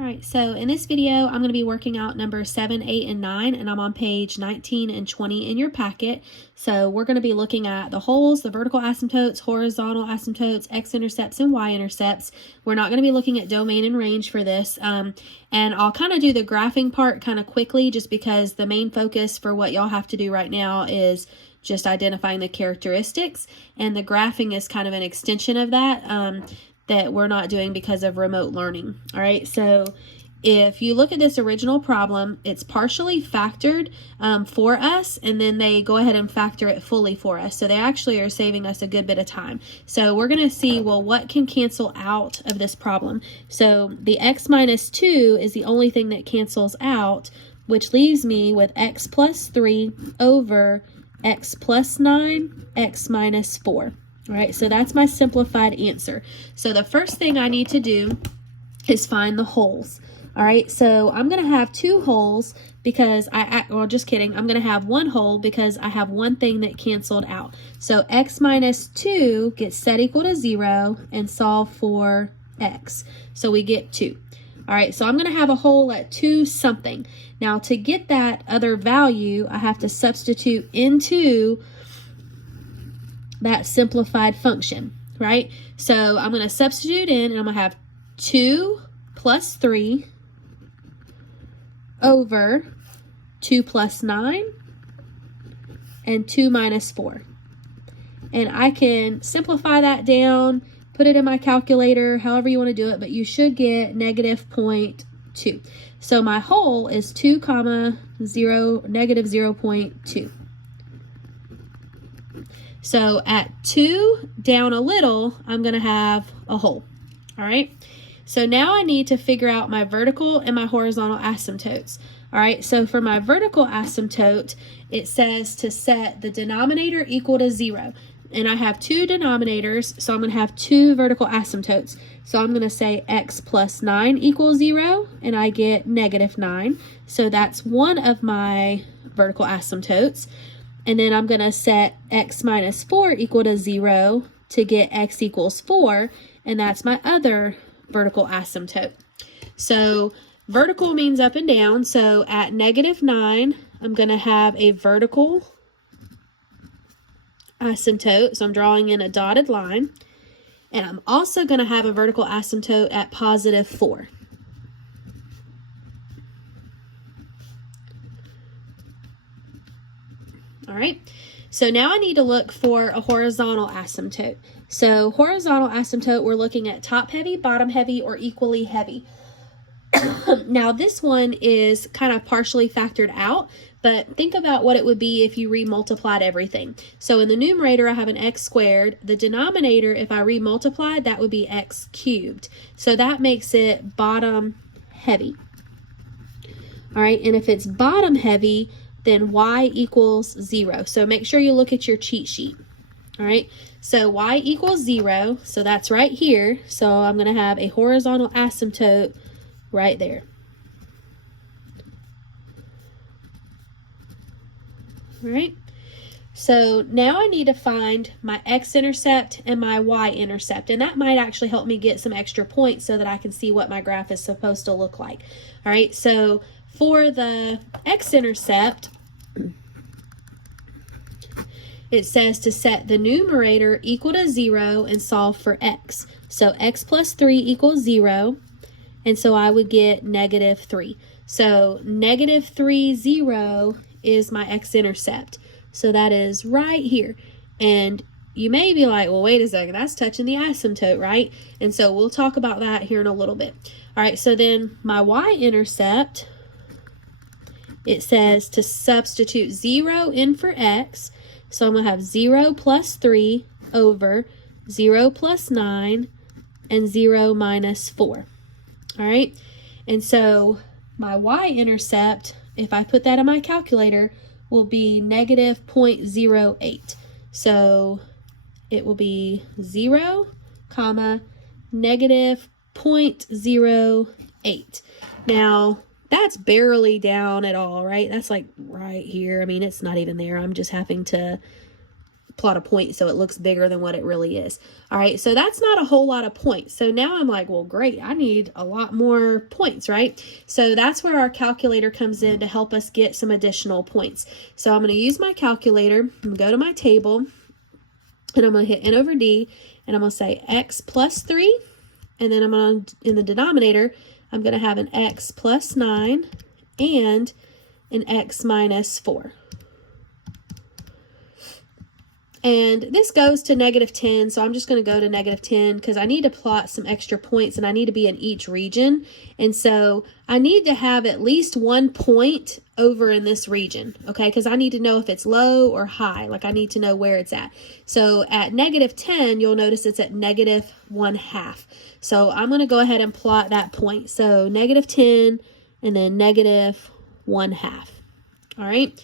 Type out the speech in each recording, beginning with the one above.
All right, so in this video, I'm going to be working out numbers 7, 8, and 9, and I'm on page 19 and 20 in your packet. So we're going to be looking at the holes, the vertical asymptotes, horizontal asymptotes, x-intercepts, and y-intercepts. We're not going to be looking at domain and range for this, and I'll kind of do the graphing part kind of quickly just because the main focus for what y'all have to do right now is just identifying the characteristics, and the graphing is kind of an extension of that. That we're not doing because of remote learning. All right, so if you look at this original problem, it's partially factored for us, and then they go ahead and factor it fully for us. So they actually are saving us a good bit of time. So we're going to see, well, what can cancel out of this problem? So the x minus 2 is the only thing that cancels out, which leaves me with x plus 3 over x plus 9, x minus 4. All right, so that's my simplified answer. So the first thing I need to do is find the holes. All right, so I'm going to have two holes because well, just kidding. I'm going to have one hole because I have one thing that canceled out. So x minus 2 gets set equal to 0 and solve for x. So we get 2. All right, so I'm going to have a hole at 2 something. Now to get that other value, I have to substitute into that simplified function, right? So I'm going to substitute in, and I'm going to have 2 plus 3 over 2 plus 9 and 2 minus 4. And I can simplify that down, put it in my calculator, however you want to do it, but you should get negative 0.2. So my hole is 2 comma 0, negative 0.2. So at 2 down a little, I'm going to have a hole. All right. So now I need to figure out my vertical and my horizontal asymptotes. All right. So for my vertical asymptote, it says to set the denominator equal to 0. And I have two denominators, so I'm going to have two vertical asymptotes. So I'm going to say x plus 9 equals 0, and I get negative 9. So that's one of my vertical asymptotes. And then I'm going to set x minus 4 equal to 0 to get x equals 4, and that's my other vertical asymptote. So vertical means up and down, so at negative 9, I'm going to have a vertical asymptote, so I'm drawing in a dotted line, and I'm also going to have a vertical asymptote at positive 4. All right, so now I need to look for a horizontal asymptote. So horizontal asymptote, we're looking at top heavy, bottom heavy, or equally heavy. Now this one is kind of partially factored out, but think about what it would be if you remultiplied everything. So in the numerator, I have an x squared. The denominator, if I remultiplied, that would be x cubed. So that makes it bottom heavy. All right, and if it's bottom heavy, then y equals 0. So make sure you look at your cheat sheet. All right, so y equals 0, so that's right here. So I'm going to have a horizontal asymptote right there. All right, so now I need to find my x-intercept and my y-intercept, and that might actually help me get some extra points so that I can see what my graph is supposed to look like. All right, so for the x-intercept, it says to set the numerator equal to 0 and solve for x. So x plus 3 equals 0, and so I would get negative 3. So negative 3, 0 is my x-intercept. So that is right here. And you may be like, well, wait a second, that's touching the asymptote, right? And so we'll talk about that here in a little bit. All right, so then my y-intercept, it says to substitute 0 in for x. So I'm going to have 0 plus 3 over 0 plus 9 and 0 minus 4. All right, and so my y-intercept, if I put that in my calculator, will be negative 0.08. So it will be 0, comma, negative 0.08. Now, that's barely down at all, right? That's like right here. I mean, it's not even there. I'm just having to plot a point so it looks bigger than what it really is. All right, so that's not a whole lot of points. So now I'm like, well, great, I need a lot more points, right? So that's where our calculator comes in to help us get some additional points. So I'm going to use my calculator. I'm going to go to my table, and I'm going to hit N over D, and I'm going to say x plus 3, and then I'm going to, in the denominator, I'm going to have an x plus 9 and an x minus 4. And this goes to -10, so I'm just going to go to -10 because I need to plot some extra points and I need to be in each region. And so I need to have at least 1 point over in this region, okay? Because I need to know if it's low or high. Like, I need to know where it's at. So at -10, you'll notice it's at -1/2. So I'm going to go ahead and plot that point. So -10 and then -1/2. All right.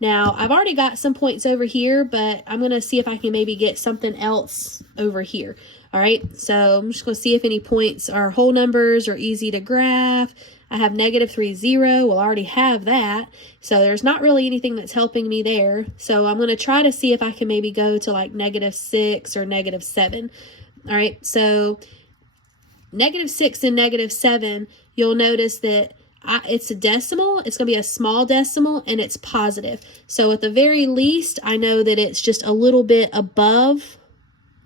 Now, I've already got some points over here, but I'm going to see if I can maybe get something else over here. All right, so I'm just going to see if any points are whole numbers or easy to graph. I have -3, 0. Well, I already have that. So there's not really anything that's helping me there. So I'm going to try to see if I can maybe go to like -6 or -7. All right, so -6 and -7, you'll notice that it's a decimal. It's going to be a small decimal, and it's positive. So at the very least, I know that it's just a little bit above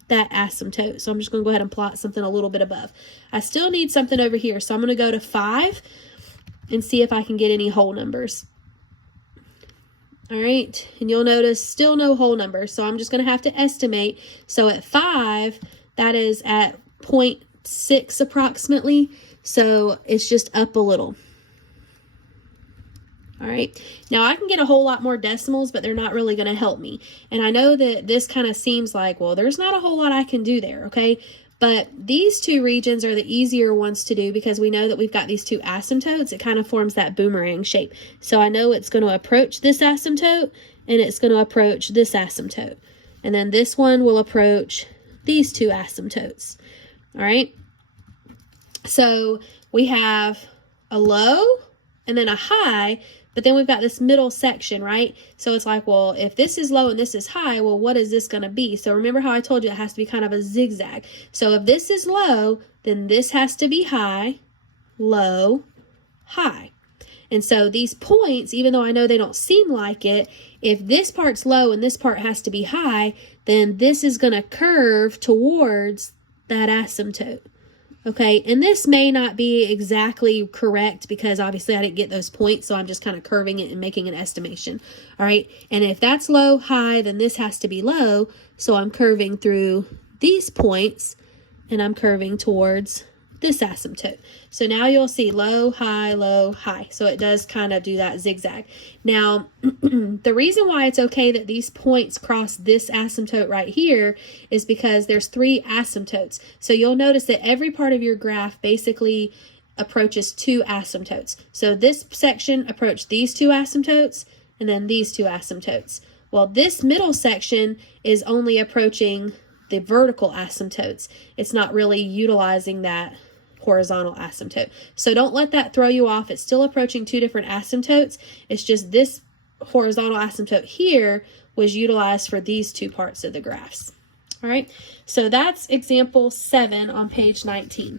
that asymptote. So I'm just going to go ahead and plot something a little bit above. I still need something over here. So I'm going to go to 5 and see if I can get any whole numbers. All right. And you'll notice still no whole numbers. So I'm just going to have to estimate. So at 5, that is at 0.6 approximately. So it's just up a little. All right, now I can get a whole lot more decimals, but they're not really going to help me. And I know that this kind of seems like, well, there's not a whole lot I can do there, okay? But these two regions are the easier ones to do because we know that we've got these two asymptotes. It kind of forms that boomerang shape. So I know it's going to approach this asymptote, and it's going to approach this asymptote. And then this one will approach these two asymptotes. All right, so we have a low and then a high, but then we've got this middle section, right? So it's like, well, if this is low and this is high, well, what is this going to be? So remember how I told you it has to be kind of a zigzag. So if this is low, then this has to be high, low, high. And so these points, even though I know they don't seem like it, if this part's low and this part has to be high, then this is going to curve towards that asymptote. Okay, and this may not be exactly correct because obviously I didn't get those points, so I'm just kind of curving it and making an estimation. All right, and if that's low, high, then this has to be low, so I'm curving through these points, and I'm curving towards this asymptote. So now you'll see low, high, low, high. So it does kind of do that zigzag. Now, the reason why it's okay that these points cross this asymptote right here is because there's 3 asymptotes. So you'll notice that every part of your graph basically approaches 2 asymptotes. So this section approached these 2 asymptotes and then these 2 asymptotes. Well, this middle section is only approaching the vertical asymptotes. It's not really utilizing that horizontal asymptote. So don't let that throw you off. It's still approaching 2 different asymptotes. It's just this horizontal asymptote here was utilized for these 2 parts of the graphs. All right, so that's example 7 on page 19.